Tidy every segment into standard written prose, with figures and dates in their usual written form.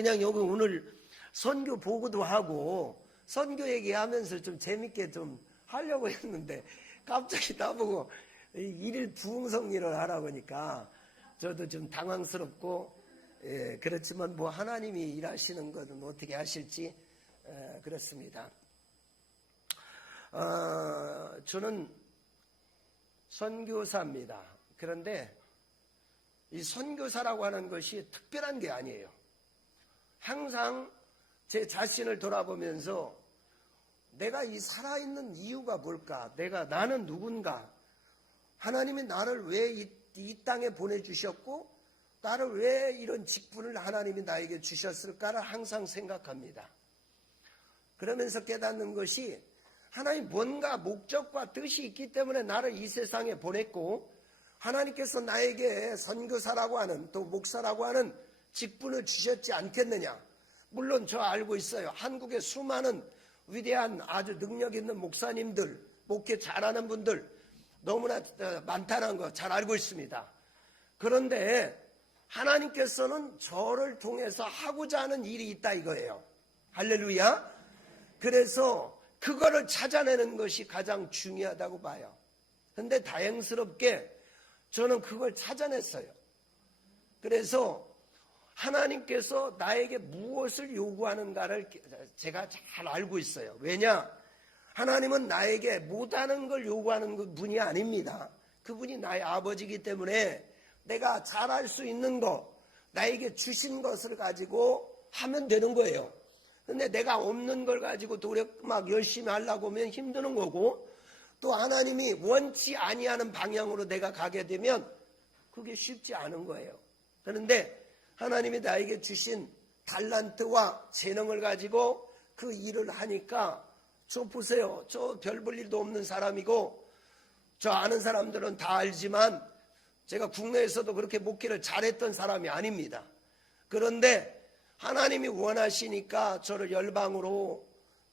그냥 여기 오늘 선교 보고도 하고 선교 얘기하면서 좀 재밌게 좀 하려고 했는데 갑자기 나보고 일일 부흥성 일을 하라고 하니까 저도 좀 당황스럽고, 그렇지만 뭐 하나님이 일하시는 것은 어떻게 하실지 그렇습니다. 저는 선교사입니다. 그런데 이 선교사라고 하는 것이 특별한 게 아니에요. 항상 제 자신을 돌아보면서 내가 이 살아있는 이유가 뭘까? 나는 누군가? 하나님이 나를 왜 이 땅에 보내주셨고 나를 왜 이런 직분을 하나님이 나에게 주셨을까를 항상 생각합니다. 그러면서 깨닫는 것이 하나님 뭔가 목적과 뜻이 있기 때문에 나를 이 세상에 보냈고 하나님께서 나에게 선교사라고 하는 또 목사라고 하는 직분을 주셨지 않겠느냐. 물론 저 알고 있어요. 한국의 수많은 위대한 아주 능력 있는 목사님들, 목회 잘하는 분들 너무나 많다는 거 잘 알고 있습니다. 그런데 하나님께서는 저를 통해서 하고자 하는 일이 있다 이거예요. 할렐루야. 그래서 그거를 찾아내는 것이 가장 중요하다고 봐요. 그런데 다행스럽게 저는 그걸 찾아냈어요. 그래서 하나님께서 나에게 무엇을 요구하는가를 제가 잘 알고 있어요. 왜냐? 하나님은 나에게 못하는 걸 요구하는 분이 아닙니다. 그분이 나의 아버지이기 때문에 내가 잘할 수 있는 거, 나에게 주신 것을 가지고 하면 되는 거예요. 근데 내가 없는 걸 가지고 막 열심히 하려고 하면 힘드는 거고, 또 하나님이 원치 아니하는 방향으로 내가 가게 되면 그게 쉽지 않은 거예요. 그런데 하나님이 나에게 주신 달란트와 재능을 가지고 그 일을 하니까 저 보세요. 저 별 볼 일도 없는 사람이고 저 아는 사람들은 다 알지만 제가 국내에서도 그렇게 목회를 잘했던 사람이 아닙니다. 그런데 하나님이 원하시니까 저를 열방으로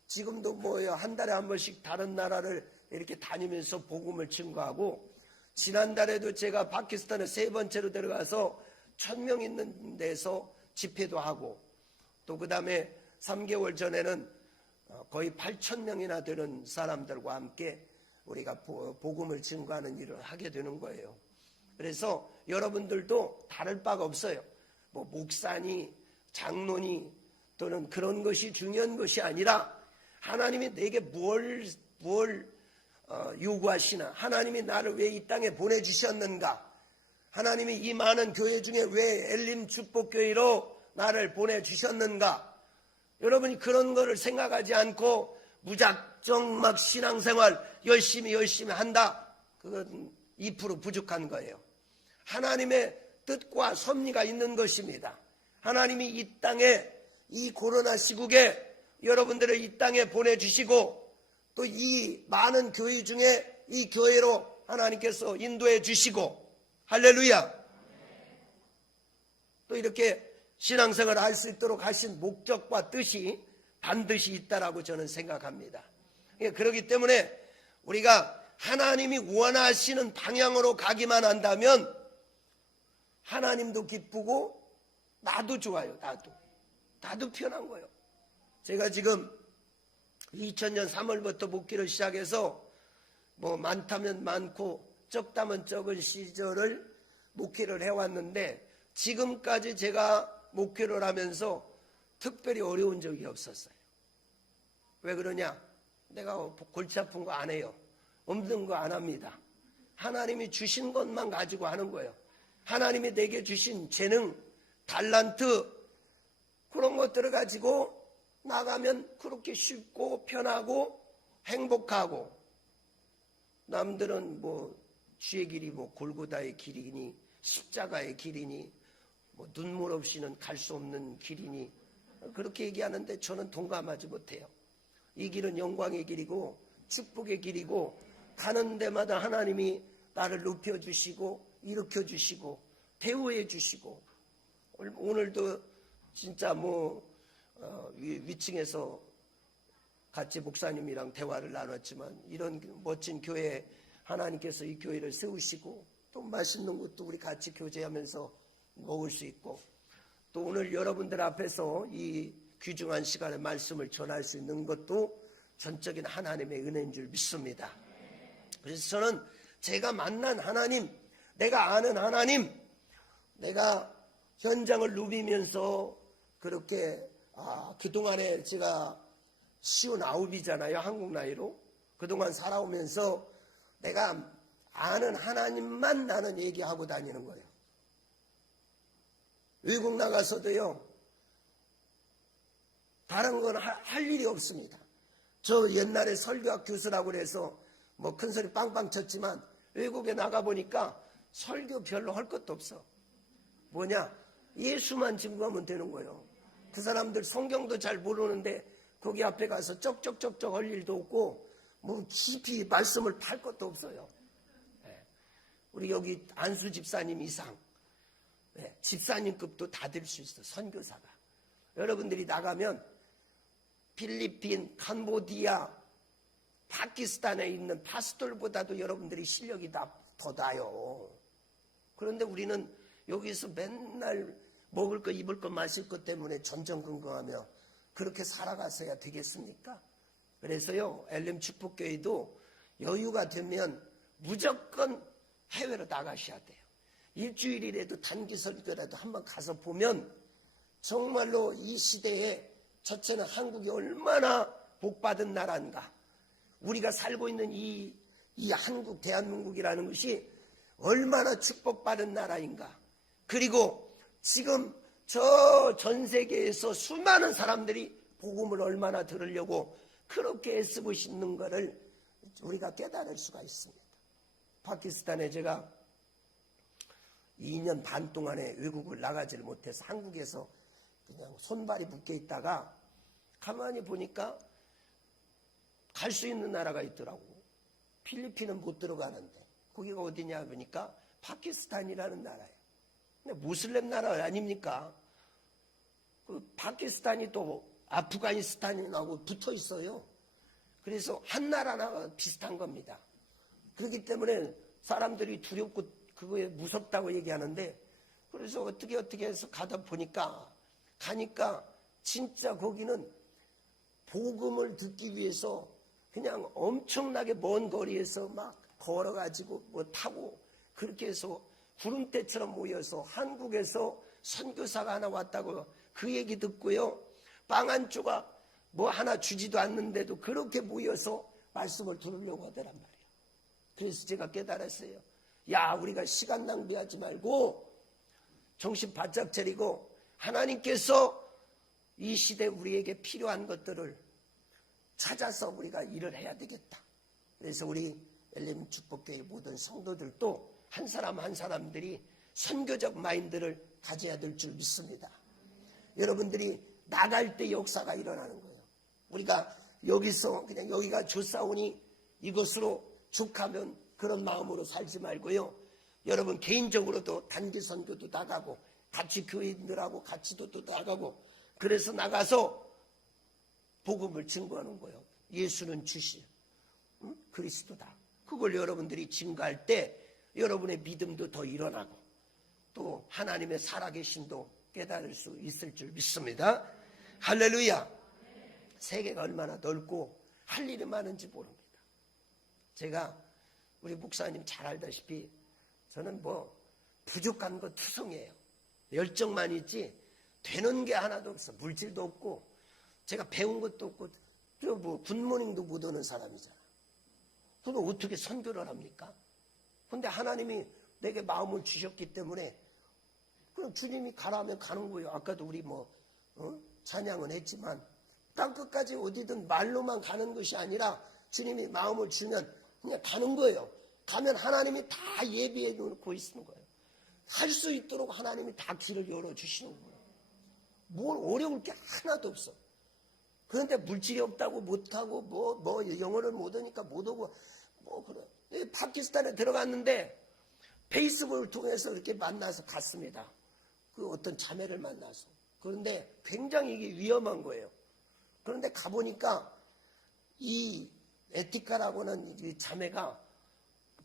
지금도 한 달에 한 번씩 다른 나라를 이렇게 다니면서 복음을 증거하고, 지난달에도 제가 파키스탄에 3번째로 들어가서 1000명 있는 데서 집회도 하고, 또 그 다음에 3개월 전에는 거의 8000명이나 되는 사람들과 함께 우리가 복음을 증거하는 일을 하게 되는 거예요. 그래서 여러분들도 다를 바가 없어요. 목사니 장로니 또는 그런 것이 중요한 것이 아니라 하나님이 내게 뭘 요구하시나, 하나님이 나를 왜 이 땅에 보내주셨는가, 하나님이 이 많은 교회 중에 왜 엘림 축복교회로 나를 보내주셨는가, 여러분이 그런 거를 생각하지 않고 무작정 막 신앙생활 열심히 한다, 그건 2% 부족한 거예요. 하나님의 뜻과 섭리가 있는 것입니다. 하나님이 이 땅에 이 코로나 시국에 여러분들을 이 땅에 보내주시고 또 이 많은 교회 중에 이 교회로 하나님께서 인도해 주시고, 할렐루야, 또 이렇게 신앙생활을 할 수 있도록 하신 목적과 뜻이 반드시 있다라고 저는 생각합니다. 그렇기 때문에 우리가 하나님이 원하시는 방향으로 가기만 한다면 하나님도 기쁘고 나도 좋아요. 나도 편한 거예요. 제가 지금 2000년 3월부터 목회를 시작해서 많다면 많고 적다면 적은 시절을 목회를 해왔는데 지금까지 제가 목회를 하면서 특별히 어려운 적이 없었어요. 왜 그러냐? 내가 골치 아픈 거 안 해요. 없는 거 안 합니다. 하나님이 주신 것만 가지고 하는 거예요. 하나님이 내게 주신 재능, 달란트, 그런 것들을 가지고 나가면 그렇게 쉽고 편하고 행복하고, 남들은 주의 길이 골고다의 길이니 십자가의 길이니 눈물 없이는 갈 수 없는 길이니 그렇게 얘기하는데 저는 동감하지 못해요. 이 길은 영광의 길이고 축복의 길이고, 가는 데마다 하나님이 나를 높여주시고 일으켜주시고 대우해주시고, 오늘도 진짜 위층에서 같이 목사님이랑 대화를 나눴지만 이런 멋진 교회, 하나님께서 이 교회를 세우시고 또 맛있는 것도 우리 같이 교제하면서 먹을 수 있고, 또 오늘 여러분들 앞에서 이 귀중한 시간에 말씀을 전할 수 있는 것도 전적인 하나님의 은혜인 줄 믿습니다. 그래서 저는 제가 만난 하나님, 내가 아는 하나님, 내가 현장을 누비면서 그렇게 그동안에 제가 59이잖아요. 한국 나이로. 그동안 살아오면서 내가 아는 하나님만 나는 얘기하고 다니는 거예요. 외국 나가서도요, 다른 건 할 일이 없습니다. 저 옛날에 설교학 교수라고 해서 뭐 큰 소리 빵빵 쳤지만 외국에 나가보니까 설교 별로 할 것도 없어. 뭐냐? 예수만 증거하면 되는 거예요. 그 사람들 성경도 잘 모르는데 거기 앞에 가서 쩍쩍쩍쩍 할 일도 없고 뭐 깊이 말씀을 팔 것도 없어요. 우리 여기 안수 집사님 이상 집사님급도 다 될 수 있어. 선교사가. 여러분들이 나가면 필리핀, 캄보디아, 파키스탄에 있는 파스톨보다도 여러분들이 실력이 더 나요. 그런데 우리는 여기서 맨날 먹을 거, 입을 거, 마실 것 때문에 전전긍긍하며 그렇게 살아가서야 되겠습니까? 그래서요, 엘렘 축복교회도 여유가 되면 무조건 해외로 나가셔야 돼요. 일주일이라도 단기 설교라도 한번 가서 보면 정말로 이 시대에 첫째는 한국이 얼마나 복받은 나라인가. 우리가 살고 있는 이 한국, 대한민국이라는 것이 얼마나 축복받은 나라인가. 그리고 지금 저 전 세계에서 수많은 사람들이 복음을 얼마나 들으려고 그렇게 애쓰고 있는 것을 우리가 깨달을 수가 있습니다. 파키스탄에 제가 2년 반 동안에 외국을 나가지를 못해서 한국에서 그냥 손발이 묶여 있다가 가만히 보니까 갈 수 있는 나라가 있더라고. 필리핀은 못 들어가는데 거기가 어디냐 보니까 파키스탄이라는 나라예요. 근데 무슬림 나라 아닙니까? 그 파키스탄이 또 아프가니스탄하고 붙어 있어요. 그래서 한 나라나 비슷한 겁니다. 그렇기 때문에 사람들이 두렵고 그거에 무섭다고 얘기하는데, 그래서 어떻게 해서 가다 보니까 가니까 진짜 거기는 복음을 듣기 위해서 그냥 엄청나게 먼 거리에서 막 걸어가지고 뭐 타고 그렇게 해서 구름대처럼 모여서 한국에서 선교사가 하나 왔다고 그 얘기 듣고요. 빵 한 조각 뭐 하나 주지도 않는데도 그렇게 모여서 말씀을 들으려고 하더란 말이에요. 그래서 제가 깨달았어요. 야, 우리가 시간 낭비하지 말고 정신 바짝 차리고 하나님께서 이 시대 우리에게 필요한 것들을 찾아서 우리가 일을 해야 되겠다. 그래서 우리 엘렘 축복교회 모든 성도들도 한 사람 한 사람들이 선교적 마인드를 가져야 될 줄 믿습니다. 여러분들이 나갈 때 역사가 일어나는 거예요. 우리가 여기서 그냥 여기가 좋사오니 이것으로 족하면 그런 마음으로 살지 말고요. 여러분 개인적으로도 단기 선교도 나가고 같이 교인들하고 같이도 또 나가고 그래서 나가서 복음을 증거하는 거예요. 예수는 주시 그리스도다. 그걸 여러분들이 증거할 때 여러분의 믿음도 더 일어나고 또 하나님의 살아계심도 깨달을 수 있을 줄 믿습니다. 할렐루야. 세계가 얼마나 넓고 할 일이 많은지 모릅니다. 제가 우리 목사님 잘 알다시피 저는 뭐 부족한 거 투성이에요. 열정만 있지 되는 게 하나도 없어. 물질도 없고 제가 배운 것도 없고 뭐 굿모닝도 못 오는 사람이잖아. 그럼 어떻게 선교를 합니까? 근데 하나님이 내게 마음을 주셨기 때문에 그럼 주님이 가라면 가는 거예요. 아까도 우리 찬양은 했지만 땅 끝까지 어디든 말로만 가는 것이 아니라 주님이 마음을 주면 그냥 가는 거예요. 가면 하나님이 다 예비해 놓고 있는 거예요. 할 수 있도록 하나님이 다 길을 열어주시는 거예요. 뭘 어려울 게 하나도 없어. 그런데 물질이 없다고 못하고 영어를 못하니까 못하고 그래. 파키스탄에 들어갔는데 페이스북을 통해서 이렇게 만나서 갔습니다. 그 어떤 자매를 만나서. 그런데 굉장히 이게 위험한 거예요. 그런데 가보니까 이 에티카라고 하는 이 자매가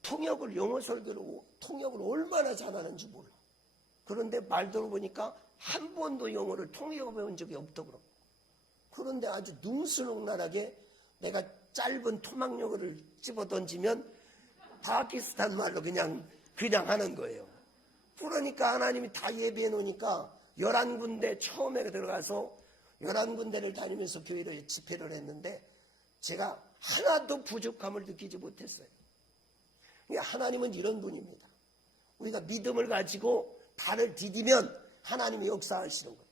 통역을 영어 설교로 통역을 얼마나 잘하는지 몰라. 그런데 말 들어보니까 한 번도 영어를 통역해 본 적이 없더구나. 그런데 아주 능수능란하게 내가 짧은 토막영어를 집어 던지면 파키스탄 말로 그냥 하는 거예요. 그러니까 하나님이 다 예비해 놓으니까 11군데 처음에 들어가서 11군데를 다니면서 교회를 집회를 했는데 제가 하나도 부족함을 느끼지 못했어요. 하나님은 이런 분입니다. 우리가 믿음을 가지고 발을 디디면 하나님이 역사하시는 거예요.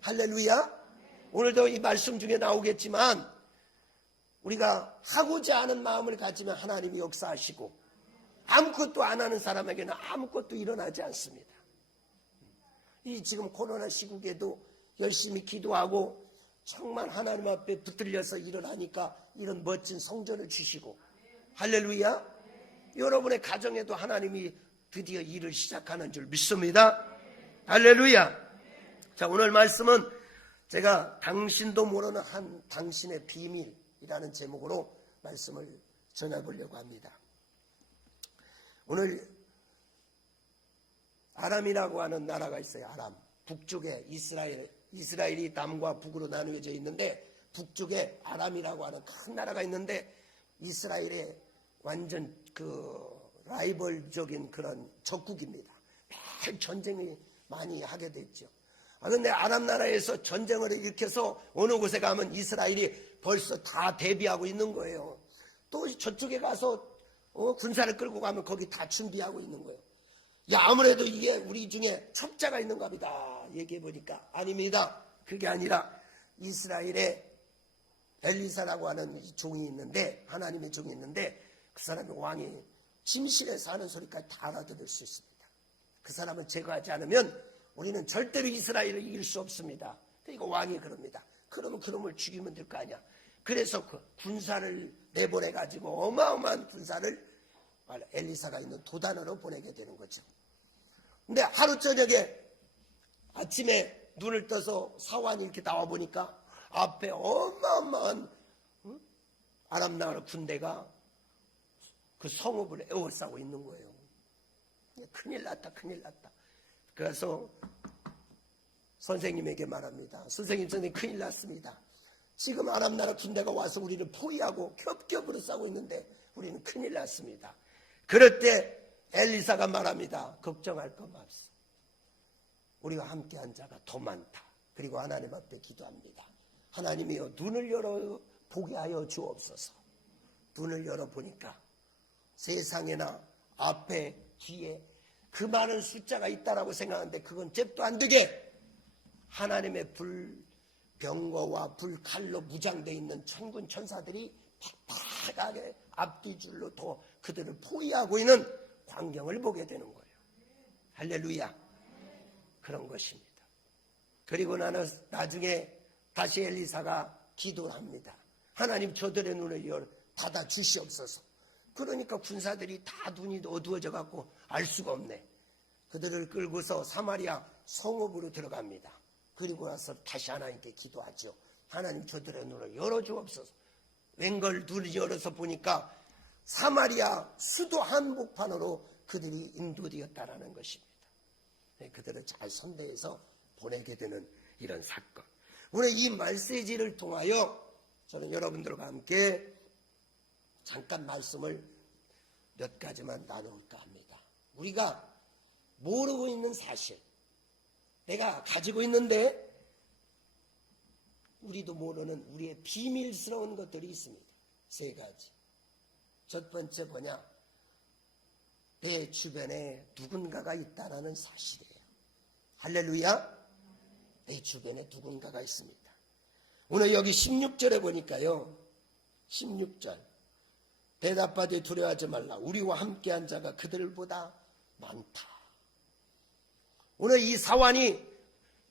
할렐루야. 오늘도 이 말씀 중에 나오겠지만 우리가 하고자 하는 마음을 가지면 하나님이 역사하시고 아무것도 안 하는 사람에게는 아무것도 일어나지 않습니다. 이 지금 코로나 시국에도 열심히 기도하고 정말 하나님 앞에 붙들려서 일을 하니까 이런 멋진 성전을 주시고 할렐루야. 여러분의 가정에도 하나님이 드디어 일을 시작하는 줄 믿습니다. 할렐루야. 자, 오늘 말씀은 제가 당신도 모르는 한 당신의 비밀이라는 제목으로 말씀을 전해보려고 합니다. 오늘 아람이라고 하는 나라가 있어요. 아람. 북쪽에 이스라엘이 남과 북으로 나누어져 있는데 북쪽에 아람이라고 하는 큰 나라가 있는데 이스라엘의 완전 라이벌적인 그런 적국입니다. 매일 전쟁이 많이 하게 됐죠. 그런데 아람 나라에서 전쟁을 일으켜서 어느 곳에 가면 이스라엘이 벌써 다 대비하고 있는 거예요. 또 저쪽에 가서 군사를 끌고 가면 거기 다 준비하고 있는 거예요. 야, 아무래도 이게 우리 중에 첩자가 있는가 보다 얘기해 보니까 아닙니다. 그게 아니라 이스라엘에 엘리사라고 하는 종이 있는데, 하나님의 종이 있는데 그 사람이 왕이 침실에서 하는 소리까지 다 알아들을 수 있습니다. 그 사람은 제거하지 않으면 우리는 절대로 이스라엘을 이길 수 없습니다. 그러니까 왕이 그럽니다. 그러면 그놈을 죽이면 될 거 아니야. 그래서 그 군사를 내보내가지고 어마어마한 군사를 엘리사가 있는 도단으로 보내게 되는 거죠. 근데 하루 저녁에 아침에 눈을 떠서 사환이 이렇게 나와 보니까 앞에 어마어마한 아람 나라 군대가 그 성읍을 에워싸고 있는 거예요. 큰일 났다, 큰일 났다. 그래서 선생님에게 말합니다. 선생님 큰일 났습니다. 지금 아람 나라 군대가 와서 우리를 포위하고 겹겹으로 싸고 있는데 우리는 큰일 났습니다. 그럴 때 엘리사가 말합니다. 걱정할 것 없어. 우리와 함께한 자가 더 많다. 그리고 하나님 앞에 기도합니다. 하나님이여 눈을 열어 보게 하여 주옵소서. 눈을 열어보니까 세상에나 앞에 뒤에 그 많은 숫자가 있다라고 생각하는데 그건 잽도 안 되게 하나님의 불병거와 불칼로 무장되어 있는 천군 천사들이 팍팍하게 앞뒤줄로 더 그들을 포위하고 있는 광경을 보게 되는 거예요. 할렐루야. 그런 것입니다. 그리고 나중에 다시 엘리사가 기도를 합니다. 하나님 저들의 눈을 닫아 주시옵소서. 그러니까 군사들이 다 눈이 어두워져 갖고 알 수가 없네. 그들을 끌고서 사마리아 성읍으로 들어갑니다. 그리고 나서 다시 하나님께 기도하죠. 하나님 저들의 눈을 열어주옵소서. 웬걸 눈을 열어서 보니까 사마리아 수도 한복판으로 그들이 인도되었다라는 것입니다. 그들을 잘 선대해서 보내게 되는 이런 사건. 오늘 이 메시지를 통하여 저는 여러분들과 함께 잠깐 말씀을 몇 가지만 나눌까 합니다. 우리가 모르고 있는 사실, 내가 가지고 있는데 우리도 모르는 우리의 비밀스러운 것들이 있습니다. 3가지. 첫 번째 뭐냐? 내 주변에 누군가가 있다는 사실이에요. 할렐루야. 내 주변에 누군가가 있습니다. 오늘 여기 16절에 보니까요. 16절. 대답하되 두려워하지 말라. 우리와 함께한 자가 그들보다 많다. 오늘 이 사환이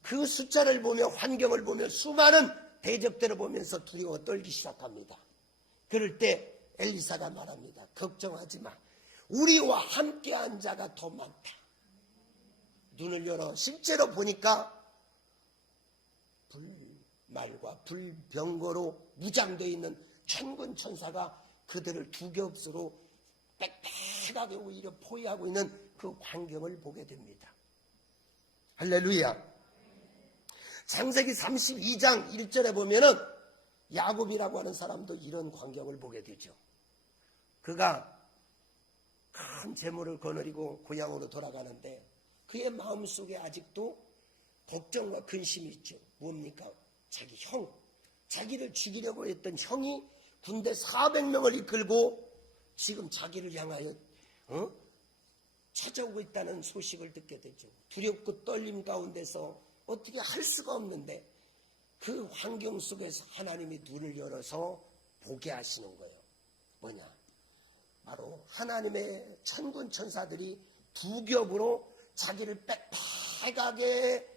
그 숫자를 보며 환경을 보며 수많은 대적들을 보면서 두려워 떨기 시작합니다. 그럴 때 엘리사가 말합니다. 걱정하지 마. 우리와 함께한 자가 더 많다. 눈을 열어 실제로 보니까 불말과 불병거로 무장되어 있는 천군 천사가 그들을 두 겹수로 빽빽하게 오히려 포위하고 있는 그 광경을 보게 됩니다. 할렐루야. 창세기 32장 1절에 보면은 야곱이라고 하는 사람도 이런 광경을 보게 되죠. 그가 큰 재물을 거느리고 고향으로 돌아가는데 그의 마음속에 아직도 걱정과 근심이 있죠. 뭡니까? 자기 형, 자기를 죽이려고 했던 형이 군대 400명을 이끌고 지금 자기를 향하여 찾아오고 있다는 소식을 듣게 되죠. 두렵고 떨림 가운데서 어떻게 할 수가 없는데 그 환경 속에서 하나님이 눈을 열어서 보게 하시는 거예요. 뭐냐? 바로 하나님의 천군 천사들이 두 겹으로 자기를 빽빽하게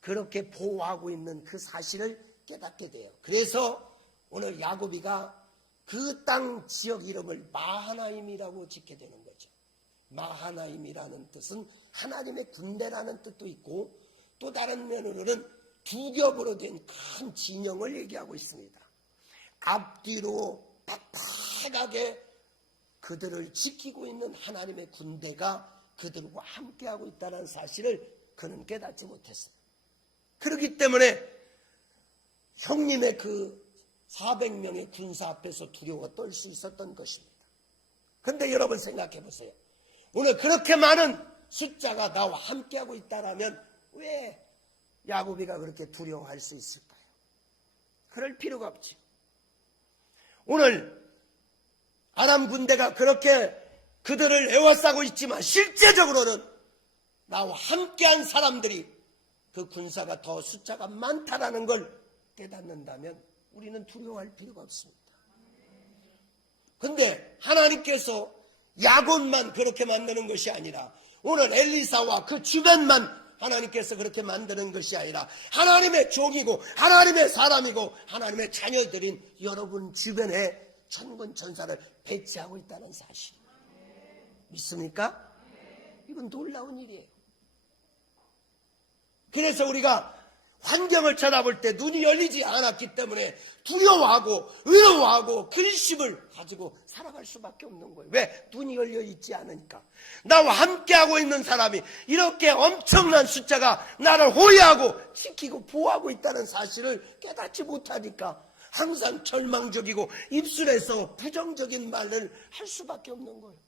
그렇게 보호하고 있는 그 사실을 깨닫게 돼요. 그래서 오늘 야곱이가 그 땅 지역 이름을 마하나임이라고 짓게 되는 거죠. 마하나임이라는 뜻은 하나님의 군대라는 뜻도 있고 또 다른 면으로는 두 겹으로 된 큰 진영을 얘기하고 있습니다. 앞뒤로 팍팍하게 그들을 지키고 있는 하나님의 군대가 그들과 함께하고 있다는 사실을 그는 깨닫지 못했습니다. 그렇기 때문에 형님의 그 400명의 군사 앞에서 두려워 떨 수 있었던 것입니다. 그런데 여러분 생각해 보세요. 오늘 그렇게 많은 숫자가 나와 함께하고 있다라면 왜 야곱이가 그렇게 두려워할 수 있을까요? 그럴 필요가 없지. 오늘 아람 군대가 그렇게 그들을 에워싸고 있지만 실제적으로는 나와 함께한 사람들이 그 군사가 더 숫자가 많다라는 걸 깨닫는다면 우리는 두려워할 필요가 없습니다. 그런데 하나님께서 야곱만 그렇게 만드는 것이 아니라 오늘 엘리사와 그 주변만 하나님께서 그렇게 만드는 것이 아니라 하나님의 종이고 하나님의 사람이고 하나님의 자녀들인 여러분 주변에 천군 천사를 배치하고 있다는 사실 믿습니까? 이건 놀라운 일이에요. 그래서 우리가 환경을 쳐다볼 때 눈이 열리지 않았기 때문에 두려워하고 외로워하고 근심을 가지고 살아갈 수밖에 없는 거예요. 왜? 눈이 열려 있지 않으니까. 나와 함께하고 있는 사람이 이렇게 엄청난 숫자가 나를 호위하고 지키고 보호하고 있다는 사실을 깨닫지 못하니까 항상 절망적이고 입술에서 부정적인 말을 할 수밖에 없는 거예요.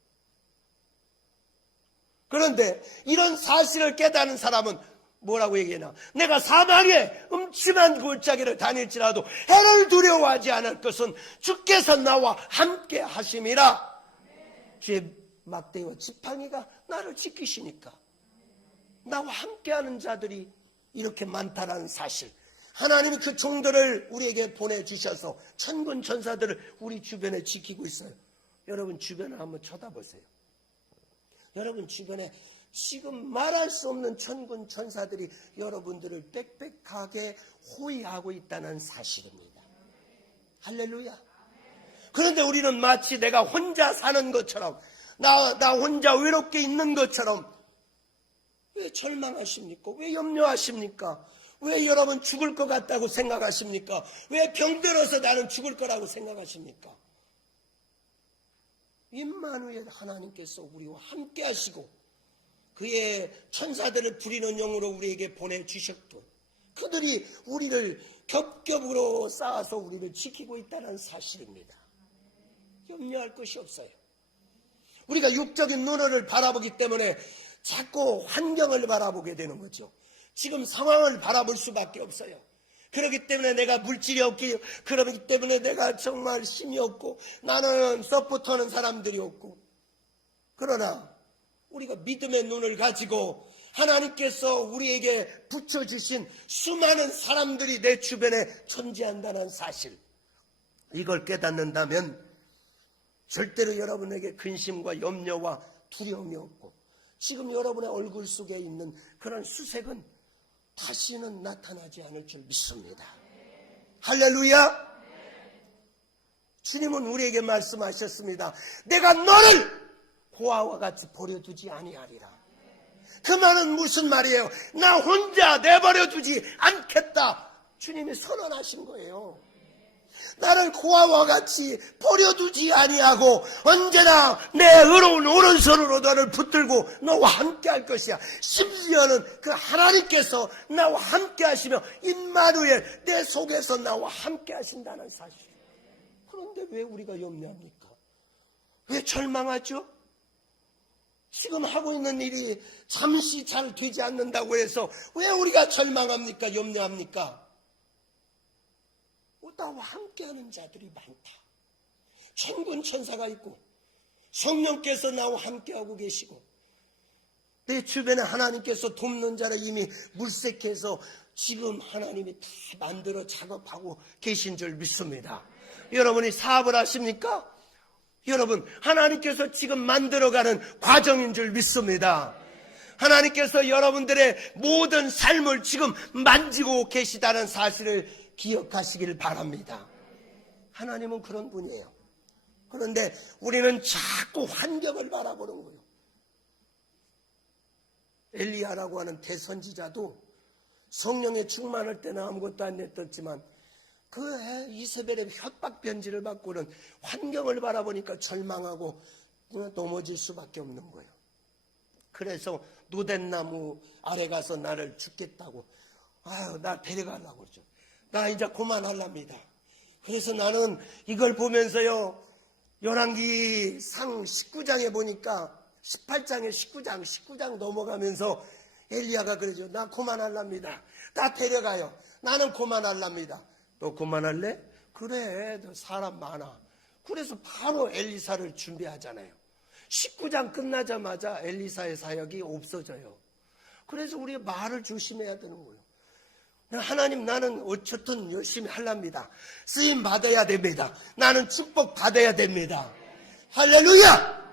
그런데 이런 사실을 깨닫는 사람은 뭐라고 얘기하나? 내가 사방에 음침한 골짜기를 다닐지라도 해를 두려워하지 않을 것은 주께서 나와 함께 하심이라. 주의 막대와 지팡이가 나를 지키시니까. 나와 함께하는 자들이 이렇게 많다는 사실. 하나님이 그 종들을 우리에게 보내주셔서 천군 천사들을 우리 주변에 지키고 있어요. 여러분 주변을 한번 쳐다보세요. 여러분 주변에 지금 말할 수 없는 천군 천사들이 여러분들을 빽빽하게 호위하고 있다는 사실입니다. 할렐루야. 그런데 우리는 마치 내가 혼자 사는 것처럼 나 혼자 외롭게 있는 것처럼 왜 절망하십니까? 왜 염려하십니까? 왜 여러분 죽을 것 같다고 생각하십니까? 왜 병들어서 나는 죽을 거라고 생각하십니까? 임마누엘 하나님께서 우리와 함께 하시고 그의 천사들을 부리는 영으로 우리에게 보내주셨고 그들이 우리를 겹겹으로 쌓아서 우리를 지키고 있다는 사실입니다. 염려할 것이 없어요. 우리가 육적인 눈을 바라보기 때문에 자꾸 환경을 바라보게 되는 거죠. 지금 상황을 바라볼 수밖에 없어요. 그렇기 때문에 내가 물질이 없기, 그러기 때문에 내가 정말 힘이 없고 나는 서포트하는 사람들이 없고. 그러나 우리가 믿음의 눈을 가지고 하나님께서 우리에게 붙여주신 수많은 사람들이 내 주변에 존재한다는 사실, 이걸 깨닫는다면 절대로 여러분에게 근심과 염려와 두려움이 없고 지금 여러분의 얼굴 속에 있는 그런 수색은 다시는 나타나지 않을 줄 믿습니다. 할렐루야. 주님은 우리에게 말씀하셨습니다. 내가 너를 고아와 같이 버려두지 아니하리라. 그 말은 무슨 말이에요? 나 혼자 내버려두지 않겠다. 주님이 선언하신 거예요. 나를 고아와 같이 버려두지 아니하고 언제나 내 의로운 오른손으로 너를 붙들고 너와 함께 할 것이야. 심지어는 그 하나님께서 나와 함께 하시며 임마누엘 내 속에서 나와 함께 하신다는 사실. 그런데 왜 우리가 염려합니까? 왜 절망하죠? 지금 하고 있는 일이 잠시 잘 되지 않는다고 해서 왜 우리가 절망합니까? 염려합니까? 나와 함께하는 자들이 많다. 천군 천사가 있고 성령께서 나와 함께하고 계시고 내 주변에 하나님께서 돕는 자를 이미 물색해서 지금 하나님이 다 만들어 작업하고 계신 줄 믿습니다. 여러분이 사업을 하십니까? 여러분 하나님께서 지금 만들어가는 과정인 줄 믿습니다. 하나님께서 여러분들의 모든 삶을 지금 만지고 계시다는 사실을 기억하시길 바랍니다. 하나님은 그런 분이에요. 그런데 우리는 자꾸 환경을 바라보는 거예요. 엘리야라고 하는 대선지자도 성령에 충만할 때는 아무것도 안 냈었지만 그 이세벨의 협박 편지를 받고는 환경을 바라보니까 절망하고 넘어질 수밖에 없는 거예요. 그래서 노덴나무 아래 가서 나를 죽겠다고 나 데려가려고 그러죠. 나 이제 그만하랍니다. 그래서 나는 이걸 보면서요 열왕기상 19장에 보니까 18장에 19장 넘어가면서 엘리야가 그러죠. 나 그만하랍니다. 나 데려가요. 나는 그만하랍니다. 너 그만할래? 그래, 너 사람 많아. 그래서 바로 엘리사를 준비하잖아요. 19장 끝나자마자 엘리사의 사역이 없어져요. 그래서 우리가 말을 조심해야 되는 거예요. 하나님, 나는 어쨌든 열심히 하랍니다. 쓰임 받아야 됩니다. 나는 축복 받아야 됩니다. 할렐루야!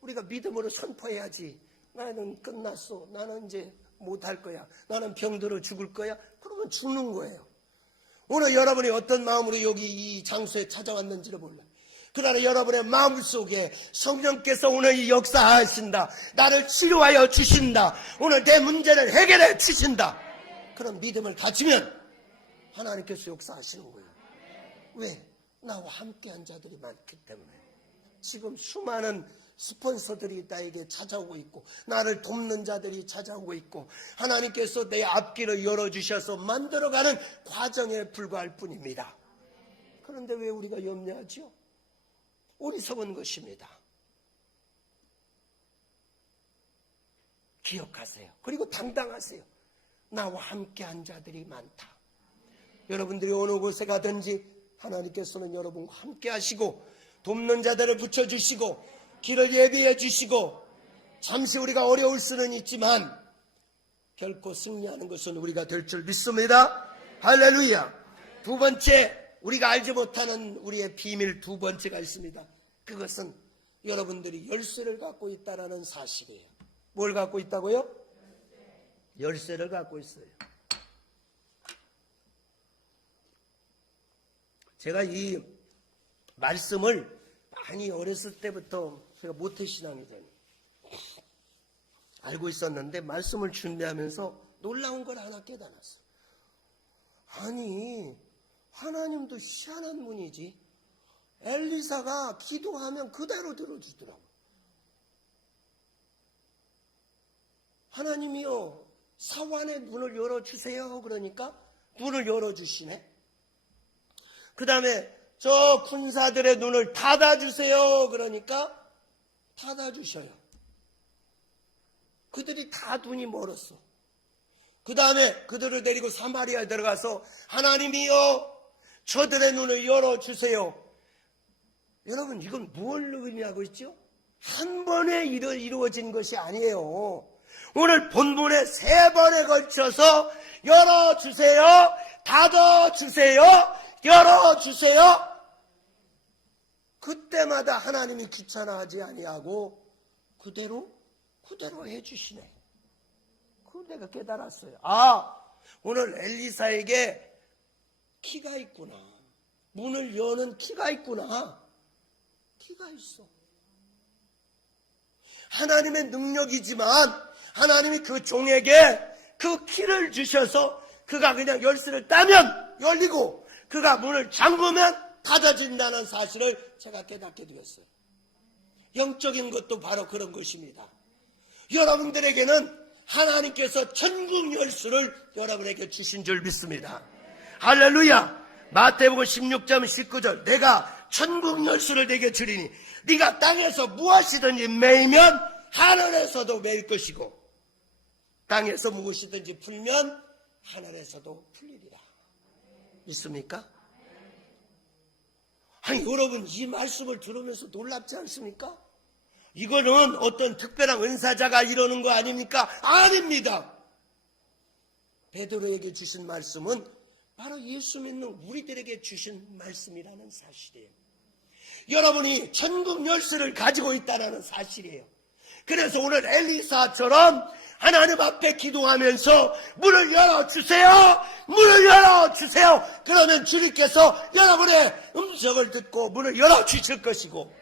우리가 믿음으로 선포해야지. 나는 끝났어. 나는 이제 못할 거야. 나는 병들어 죽을 거야. 그러면 죽는 거예요. 오늘 여러분이 어떤 마음으로 여기 이 장소에 찾아왔는지를 몰라요. 그러나 여러분의 마음속에 성령께서 오늘 이 역사하신다. 나를 치료하여 주신다. 오늘 내 문제를 해결해 주신다. 그런 믿음을 가지면 하나님께서 역사하시는 거예요. 왜? 나와 함께한 자들이 많기 때문에. 지금 수많은 스폰서들이 나에게 찾아오고 있고 나를 돕는 자들이 찾아오고 있고 하나님께서 내 앞길을 열어주셔서 만들어가는 과정에 불과할 뿐입니다. 그런데 왜 우리가 염려하죠? 어리석은 것입니다. 기억하세요. 그리고 당당하세요. 나와 함께한 자들이 많다. 여러분들이 어느 곳에 가든지 하나님께서는 여러분과 함께 하시고 돕는 자들을 붙여주시고 길을 예비해 주시고 잠시 우리가 어려울 수는 있지만 결코 승리하는 것은 우리가 될 줄 믿습니다. 할렐루야. 두 번째, 우리가 알지 못하는 우리의 비밀 두 번째가 있습니다. 그것은 여러분들이 열쇠를 갖고 있다는 사실이에요. 뭘 갖고 있다고요? 열쇠를 갖고 있어요. 제가 이 말씀을 많이 어렸을 때부터 제가 모태신앙이잖아요. 알고 있었는데 말씀을 준비하면서 놀라운 걸 하나 깨달았어요. 아니, 하나님도 희한한 분이지. 엘리사가 기도하면 그대로 들어주더라고요. 하나님이요, 사환의 눈을 열어주세요. 그러니까 눈을 열어주시네. 그 다음에 저 군사들의 눈을 닫아주세요. 그러니까 닫아주셔요. 그들이 다 눈이 멀었어. 그 다음에 그들을 데리고 사마리아에 들어가서 하나님이요, 저들의 눈을 열어주세요. 여러분, 이건 뭘 의미하고 있죠? 한 번에 이루어진 것이 아니에요. 오늘 본문에 3번에 걸쳐서 열어주세요, 닫아주세요, 열어주세요. 그때마다 하나님이 귀찮아하지 아니하고 그대로 해주시네. 그걸 내가 깨달았어요. 오늘 엘리사에게 키가 있구나. 문을 여는 키가 있구나. 키가 있어. 하나님의 능력이지만 하나님이 그 종에게 그 키를 주셔서 그가 그냥 열쇠를 따면 열리고 그가 문을 잠그면 닫아진다는 사실을 제가 깨닫게 되었어요. 영적인 것도 바로 그런 것입니다. 여러분들에게는 하나님께서 천국 열쇠를 여러분에게 주신 줄 믿습니다. 할렐루야. 마태복음 16장 19절 내가 천국 열쇠를 내게 주리니 네가 땅에서 무엇이든지 매이면 하늘에서도 매일 것이고 땅에서 무엇이든지 풀면 하늘에서도 풀리리라. 믿습니까? 아니 여러분 이 말씀을 들으면서 놀랍지 않습니까? 이거는 어떤 특별한 은사자가 이러는 거 아닙니까? 아닙니다. 베드로에게 주신 말씀은 바로 예수 믿는 우리들에게 주신 말씀이라는 사실이에요. 여러분이 천국 열쇠를 가지고 있다는 사실이에요. 그래서 오늘 엘리사처럼 하나님 앞에 기도하면서 문을 열어주세요. 문을 열어주세요. 그러면 주님께서 여러분의 음성을 듣고 문을 열어주실 것이고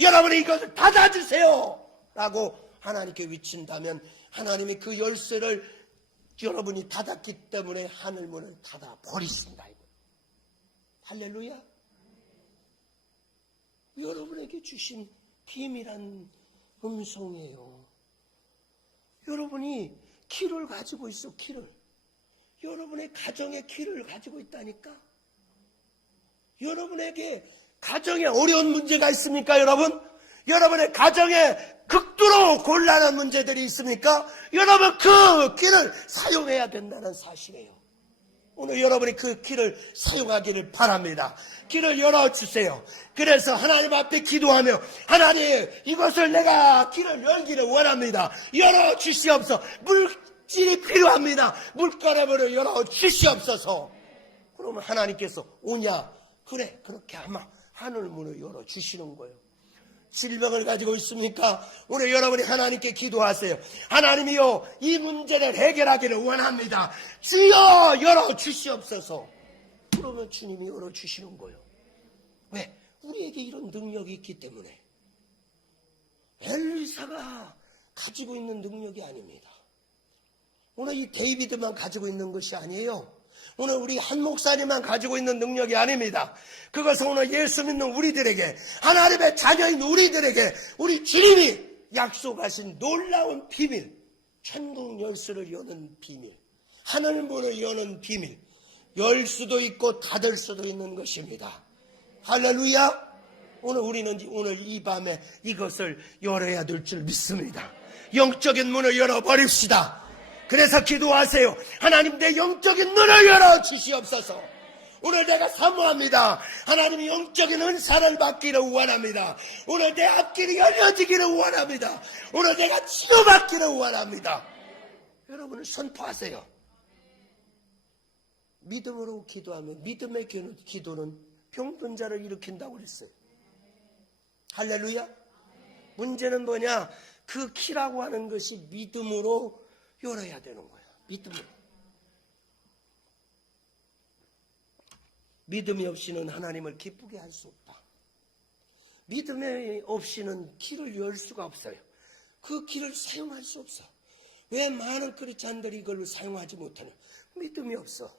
여러분이 이것을 닫아주세요 라고 하나님께 외친다면 하나님이 그 열쇠를 여러분이 닫았기 때문에 하늘문을 닫아버리신다. 할렐루야. 여러분에게 주신 비밀한 음성이에요. 여러분이 키를 가지고 있어. 키를. 여러분의 가정의 키를 가지고 있다니까. 여러분에게 가정에 어려운 문제가 있습니까, 여러분? 여러분의 가정에 극도로 곤란한 문제들이 있습니까? 여러분 그 키를 사용해야 된다는 사실이에요. 오늘 여러분이 그 키를 사용하기를 바랍니다. 키를 열어주세요. 그래서 하나님 앞에 기도하며 하나님 이것을 내가 키를 열기를 원합니다. 열어주시옵소서. 물질이 필요합니다. 물가락으로 열어주시옵소서. 그러면 하나님께서 오냐? 그래 그렇게 아마 하늘문을 열어주시는 거예요. 질병을 가지고 있습니까? 오늘 여러분이 하나님께 기도하세요. 하나님이요 이 문제를 해결하기를 원합니다. 주여 열어주시옵소서. 그러면 주님이 열어주시는 거예요. 왜? 우리에게 이런 능력이 있기 때문에. 엘리사가 가지고 있는 능력이 아닙니다. 오늘 이 데이비드만 가지고 있는 것이 아니에요. 오늘 우리 한 목사님만 가지고 있는 능력이 아닙니다. 그것은 오늘 예수 믿는 우리들에게 하나님의 자녀인 우리들에게 우리 주님이 약속하신 놀라운 비밀, 천국 열쇠를 여는 비밀, 하늘문을 여는 비밀, 열 수도 있고 닫을 수도 있는 것입니다. 할렐루야. 오늘 우리는 오늘 이 밤에 이것을 열어야 될 줄 믿습니다. 영적인 문을 열어버립시다. 그래서 기도하세요. 하나님 내 영적인 눈을 열어주시옵소서. 오늘 내가 사모합니다. 하나님이 영적인 은사를 받기를 원합니다. 오늘 내 앞길이 열려지기를 원합니다. 오늘 내가 치료받기를 원합니다. 여러분은 선포하세요. 믿음으로 기도하면 믿음의 기도는 병든 자를 일으킨다고 그랬어요. 할렐루야. 문제는 뭐냐? 그 키라고 하는 것이 믿음으로 열어야 되는 거야. 믿음으로. 믿음이 없이는 하나님을 기쁘게 할 수 없다. 믿음이 없이는 길을 열 수가 없어요. 그 길을 사용할 수 없어. 왜 많은 크리스찬들이 이걸로 사용하지 못하냐? 믿음이 없어.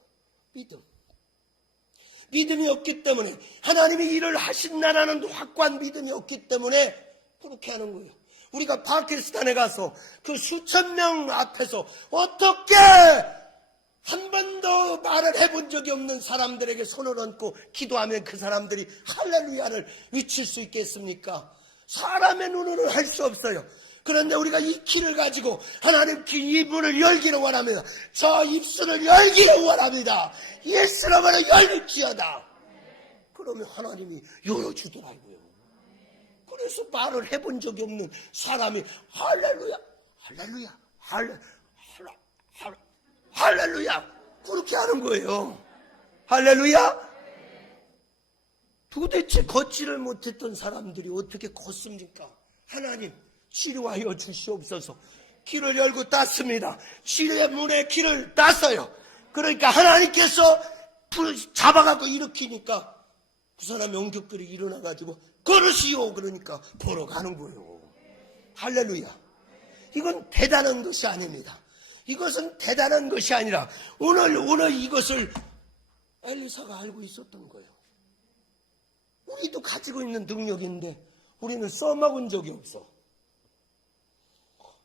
믿음이 없기 때문에 하나님이 일을 하신다라는 확고한 믿음이 없기 때문에 그렇게 하는 거예요. 우리가 파키스탄에 가서 그 수천 명 앞에서 어떻게 한 번도 말을 해본 적이 없는 사람들에게 손을 얹고 기도하면 그 사람들이 할렐루야를 외칠 수 있겠습니까? 사람의 눈으로는 할 수 없어요. 그런데 우리가 이 키를 가지고 하나님 이 문을 열기를 원합니다. 저 입술을 열기를 원합니다. 예수님으로 열릴지어다. 그러면 하나님이 열어주더라고요. 그래서 말을 해본 적이 없는 사람이 할렐루야, 할렐루야, 할렐루야 그렇게 하는 거예요. 할렐루야. 도대체 걷지를 못했던 사람들이 어떻게 걷습니까? 하나님 치료하여 주시옵소서. 길을 열고 땄습니다. 치료의 문에 길을 땄어요. 그러니까 하나님께서 잡아가고 일으키니까 그 사람의 옹격들이 일어나가지고 걸으시오 그러니까 걸어가는 거예요. 할렐루야. 이건 대단한 것이 아닙니다. 이것은 대단한 것이 아니라 오늘 이것을 엘리사가 알고 있었던 거예요. 우리도 가지고 있는 능력인데 우리는 써먹은 적이 없어.